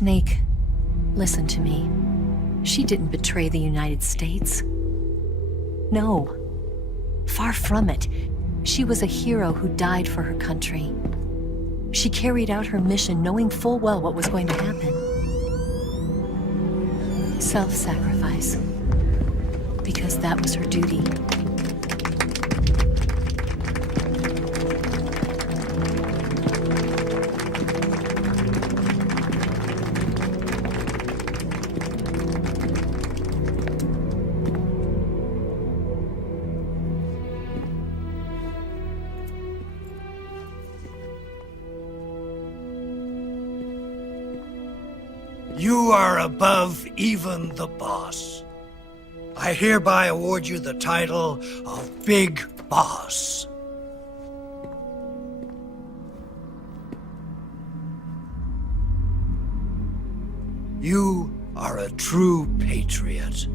Snake, listen to me. She didn't betray the United States. No. Far from it. She was a hero who died for her country. She carried out her mission knowing full well what was going to happen. Self-sacrifice. Because that was her duty. You are above even the boss. I hereby award you the title of Big Boss. You are a true patriot.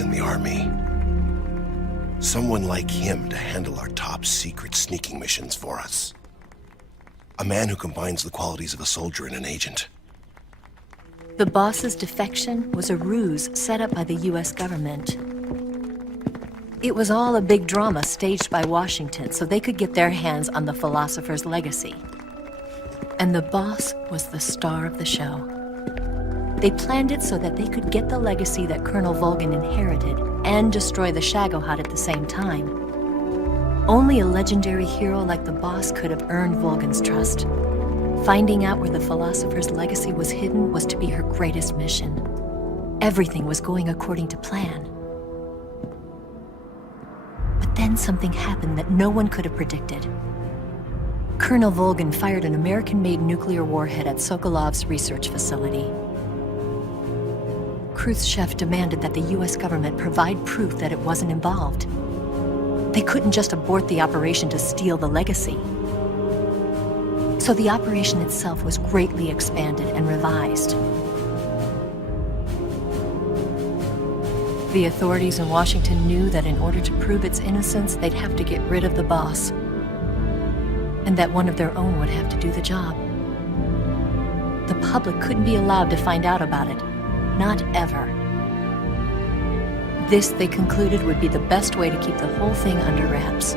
In the army. Someone like him to handle our top secret sneaking missions for us. A man who combines the qualities of a soldier and an agent. The boss's defection was a ruse set up by the US government. It was all a big drama staged by Washington so they could get their hands on the philosopher's legacy. And the boss was the star of the show. They planned it so that they could get the legacy that Colonel Volgin inherited and destroy the Shagohod at the same time. Only a legendary hero like the boss could have earned Volgin's trust. Finding out where the philosopher's legacy was hidden was to be her greatest mission. Everything was going according to plan. But then something happened that no one could have predicted. Colonel Volgin fired an American-made nuclear warhead at Sokolov's research facility. Khrushchev demanded that the US government provide proof that it wasn't involved. They couldn't just abort the operation to steal the legacy. So the operation itself was greatly expanded and revised. The authorities in Washington knew that in order to prove its innocence, they'd have to get rid of the boss, and that one of their own would have to do the job. The public couldn't be allowed to find out about it. Not ever. This, they concluded, would be the best way to keep the whole thing under wraps.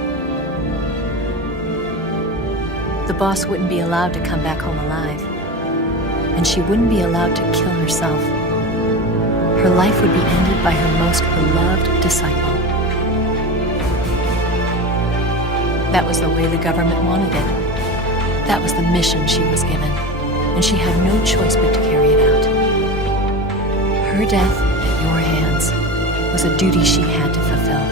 The boss wouldn't be allowed to come back home alive, and she wouldn't be allowed to kill herself. Her life would be ended by her most beloved disciple. That was the way the government wanted it. That was the mission she was given, and she had no choice but to carry it out. Her death at your hands was a duty she had to fulfill.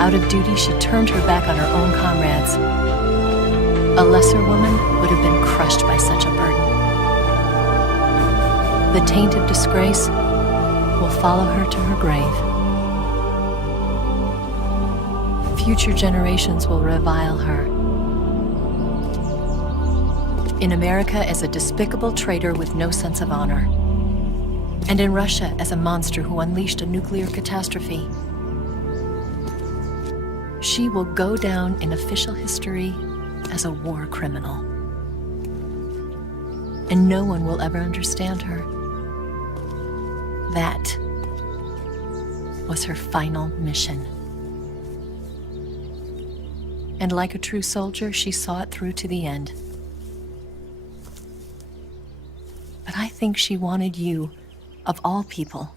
Out of duty, she turned her back on her own comrades. A lesser woman would have been crushed by such a burden. The taint of disgrace will follow her to her grave. Future generations will revile her. In America as a despicable traitor with no sense of honor. And in Russia as a monster who unleashed a nuclear catastrophe. She will go down in official history as a war criminal. And no one will ever understand her. That was her final mission. And like a true soldier, she saw it through to the end. A But I think she wanted you, of all people,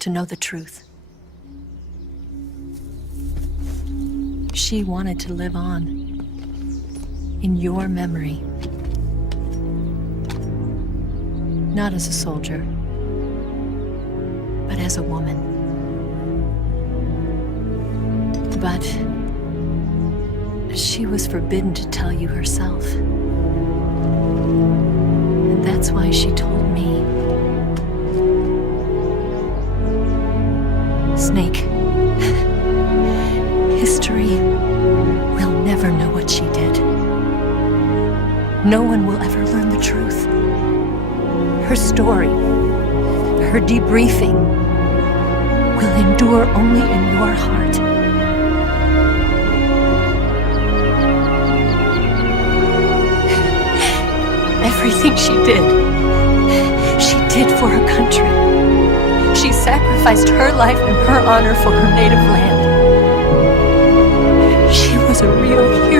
to know the truth. She wanted to live on in your memory. Not as a soldier, but as a woman. But she was forbidden to tell you herself. And that's why she told me. Snake, history will never know what she did. No one will ever learn the truth. Her story, her debriefing, will endure only in your heart. Everything she did for her country. She sacrificed her life and her honor for her native land. She was a real hero.